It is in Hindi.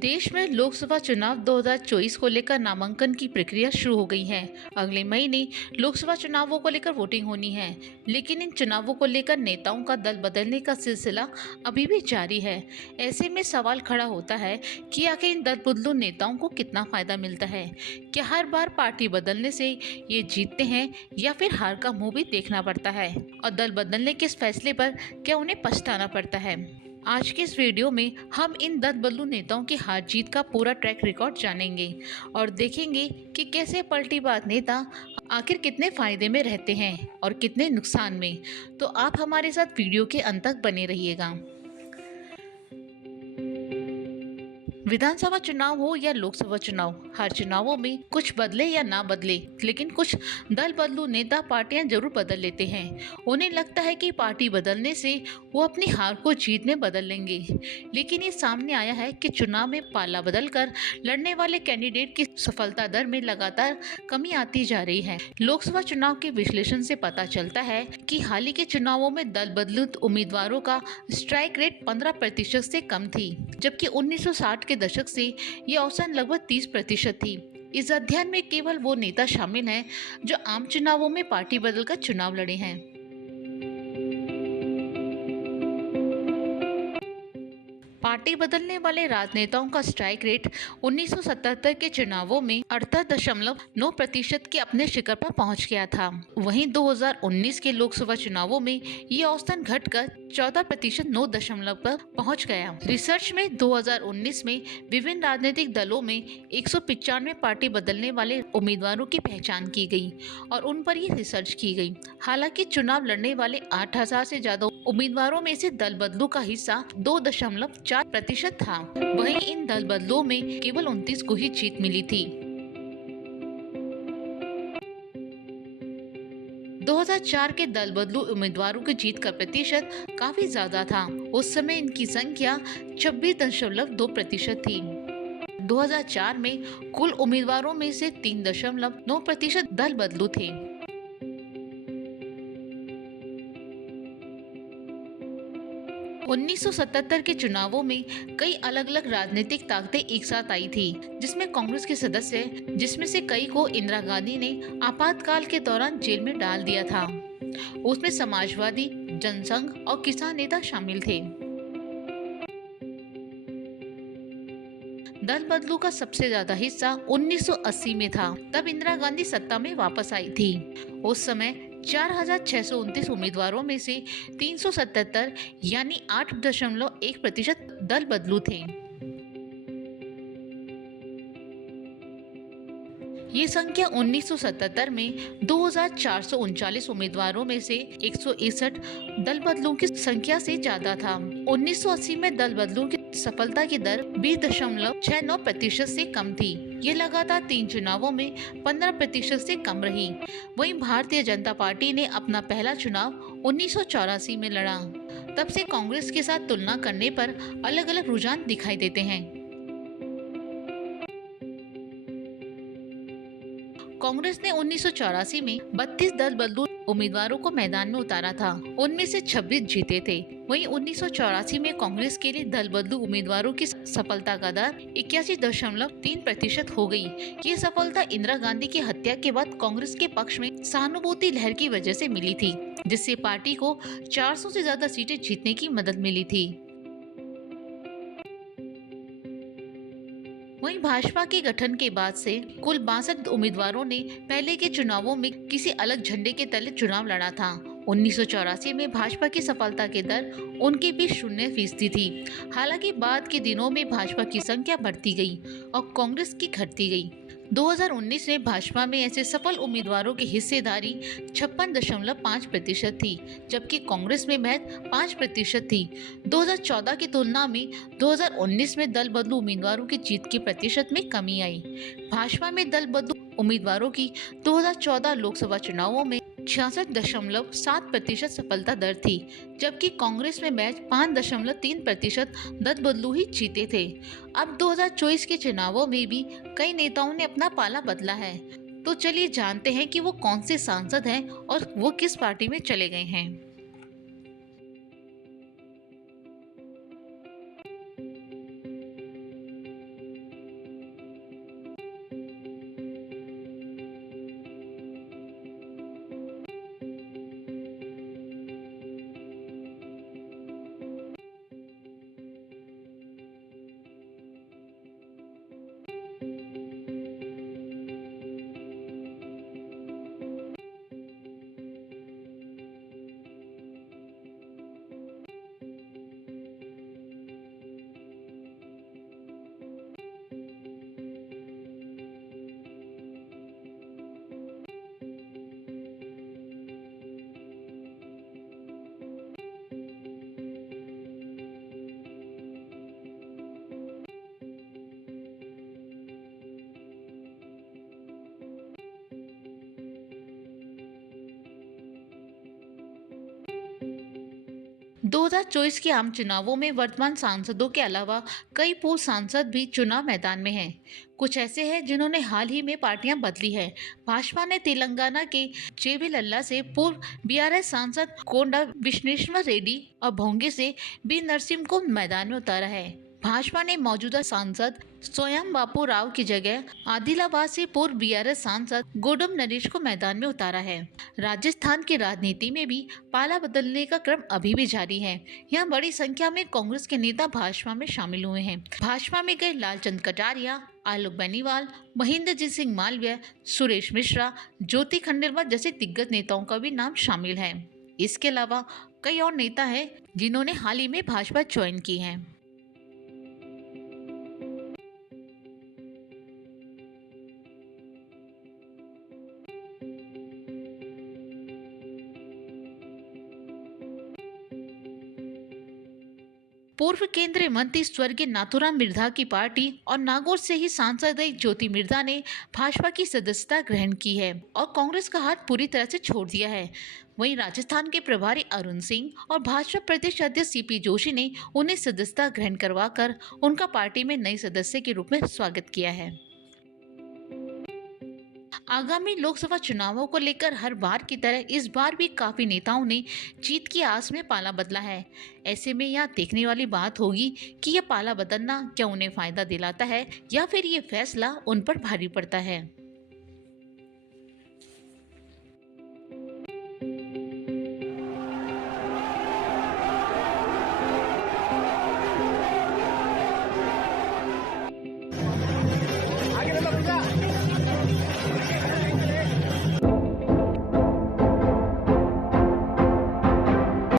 देश में लोकसभा चुनाव 2024 को लेकर नामांकन की प्रक्रिया शुरू हो गई है। अगले महीने लोकसभा चुनावों को लेकर वोटिंग होनी है, लेकिन इन चुनावों को लेकर नेताओं का दल बदलने का सिलसिला अभी भी जारी है। ऐसे में सवाल खड़ा होता है कि आखिर इन दल बदलू नेताओं को कितना फायदा मिलता है। क्या हर बार पार्टी बदलने से ये जीतते हैं या फिर हार का मुंह भी देखना पड़ता है, और दल बदलने के इस फैसले पर क्या उन्हें पछताना पड़ता है। आज के इस वीडियो में हम इन दल बदलू नेताओं की हार जीत का पूरा ट्रैक रिकॉर्ड जानेंगे और देखेंगे कि कैसे पलटीबाज नेता आखिर कितने फायदे में रहते हैं और कितने नुकसान में। तो आप हमारे साथ वीडियो के अंत तक बने रहिएगा। विधानसभा चुनाव हो या लोकसभा चुनाव, हर चुनावों में कुछ बदले या ना बदले, लेकिन कुछ दल बदलू नेता पार्टियां जरूर बदल लेते हैं। उन्हें लगता है कि पार्टी बदलने से वो अपनी हार को जीत में बदल लेंगे, लेकिन ये सामने आया है कि चुनाव में पाला बदलकर लड़ने वाले कैंडिडेट की सफलता दर में लगातार कमी आती जा रही है। लोकसभा चुनाव के विश्लेषण से पता चलता है कि हाल ही के चुनावों में दल बदलू उम्मीदवारों का स्ट्राइक रेट 15% से कम थी, जबकि 1960 के दशक से ये औसतन लगभग 30% थी। इस अध्ययन में केवल वो नेता शामिल हैं जो आम चुनावों में पार्टी बदलकर चुनाव लड़े हैं। पार्टी बदलने वाले राजनेताओं का स्ट्राइक रेट 1977 के चुनावों में 38.9% के अपने शिखर पर पहुंच गया था। वहीं 2019 के लोकसभा चुनावों में ये औसतन घटकर 14% 9 पर पहुंच गया। रिसर्च में 2019 में विभिन्न राजनीतिक दलों में 195 पार्टी बदलने वाले उम्मीदवारों की पहचान की गई और उन पर ये रिसर्च की गई। हालांकि चुनाव लड़ने वाले 8000 से ज्यादा उम्मीदवारों में से दल बदलू का हिस्सा 2.4% था। वहीं इन दल बदलू में केवल 29 को ही जीत मिली थी। 2004 के दल बदलू उम्मीदवारों की जीत का प्रतिशत काफी ज्यादा था। उस समय इनकी संख्या 26.2% थी। 2004 में कुल उम्मीदवारों में से 3.9% दल बदलू थे। 1977 के चुनावों में कई अलग अलग राजनीतिक ताकतें एक साथ आई थी, जिसमें कांग्रेस के सदस्य, जिसमें से कई को इंदिरा गांधी ने आपातकाल के दौरान जेल में डाल दिया था। उसमें समाजवादी, जनसंघ और किसान नेता शामिल थे। दल बदलू का सबसे ज्यादा हिस्सा 1980 में था। तब इंदिरा गांधी सत्ता में वापस आई थी। उस समय 4629 उम्मीदवारों में से 377 यानी 8.1% दल बदलू थे। ये संख्या 1977 में 2439 उम्मीदवारों में से 161 दल बदलू की संख्या से ज्यादा था। 1980 में दल बदलू की सफलता की दर 20.69% से कम थी। ये लगातार 3 चुनावों में 15% से कम रही। वहीं भारतीय जनता पार्टी ने अपना पहला चुनाव 1984 में लड़ा। तब से कांग्रेस के साथ तुलना करने पर अलग अलग रुझान दिखाई देते हैं। कांग्रेस ने 1984 में 32 दल बदलू उम्मीदवारों को मैदान में उतारा था। उनमें से 26 जीते थे। वहीं 1984 में कांग्रेस के लिए दल बदलू उम्मीदवारों की सफलता का दर 81.3% हो गई। ये सफलता इंदिरा गांधी की हत्या के बाद कांग्रेस के पक्ष में सहानुभूति लहर की वजह से मिली थी, जिससे पार्टी को 400 से ज्यादा सीटें जीतने की मदद मिली थी। वहीं भाजपा के गठन के बाद से कुल 62 उम्मीदवारों ने पहले के चुनावों में किसी अलग झंडे के तले चुनाव लड़ा था। 1984 में भाजपा की सफलता की दर उनके बीच 0% थी। हालांकि बाद के दिनों में भाजपा की संख्या बढ़ती गई और कांग्रेस की घटती गई। 2019 में भाजपा में ऐसे सफल उम्मीदवारों की हिस्सेदारी 56.5% थी, जबकि कांग्रेस में महज 5% थी। 2014 की तुलना में 2019 में दल बदलू उम्मीदवारों की जीत की प्रतिशत में कमी आई। भाजपा में दल बदलू उम्मीदवारों की 2014 लोकसभा चुनावों में 66.7% सफलता दर थी, जबकि कांग्रेस में महज 5.3% दल बदलू ही जीते थे। अब 2024 के चुनावों में भी कई नेताओं ने अपना पाला बदला है। तो चलिए जानते हैं कि वो कौन से सांसद हैं और वो किस पार्टी में चले गए हैं। 2024 के आम चुनावों में वर्तमान सांसदों के अलावा कई पूर्व सांसद भी चुनाव मैदान में हैं। कुछ ऐसे हैं जिन्होंने हाल ही में पार्टियां बदली है। भाजपा ने तेलंगाना के जेवी लल्ला से पूर्व बीआरएस सांसद कोंडा विश्वेश्वर रेड्डी और भोंगे से बी नरसिम्हा को मैदान में उतारा है। भाजपा ने मौजूदा सांसद स्वयं बापू राव की जगह आदिलाबाद से पूर्व बीआरएस सांसद गोडम नरेश को मैदान में उतारा है। राजस्थान की राजनीति में भी पाला बदलने का क्रम अभी भी जारी है। यहाँ बड़ी संख्या में कांग्रेस के नेता भाजपा में शामिल हुए हैं। भाजपा में गए लालचंद कटारिया, आलोक बेनीवाल, महेंद्रजीत सिंह मालवीय, सुरेश मिश्रा, ज्योति खंडेलवाल जैसे दिग्गज नेताओं का भी नाम शामिल है। इसके अलावा कई और नेता हैं जिन्होंने हाल ही में भाजपा ज्वाइन की है। पूर्व केंद्रीय मंत्री स्वर्गीय नाथूराम मिर्धा की पार्टी और नागौर से ही सांसद ज्योति मिर्धा ने भाजपा की सदस्यता ग्रहण की है और कांग्रेस का हाथ पूरी तरह से छोड़ दिया है। वहीं राजस्थान के प्रभारी अरुण सिंह और भाजपा प्रदेश अध्यक्ष सीपी जोशी ने उन्हें सदस्यता ग्रहण करवाकर उनका पार्टी में नए सदस्य के रूप में स्वागत किया है। आगामी लोकसभा चुनावों को लेकर हर बार की तरह इस बार भी काफी नेताओं ने जीत की आस में पाला बदला है। ऐसे में यहाँ देखने वाली बात होगी कि यह पाला बदलना क्या उन्हें फायदा दिलाता है या फिर ये फैसला उन पर भारी पड़ता है।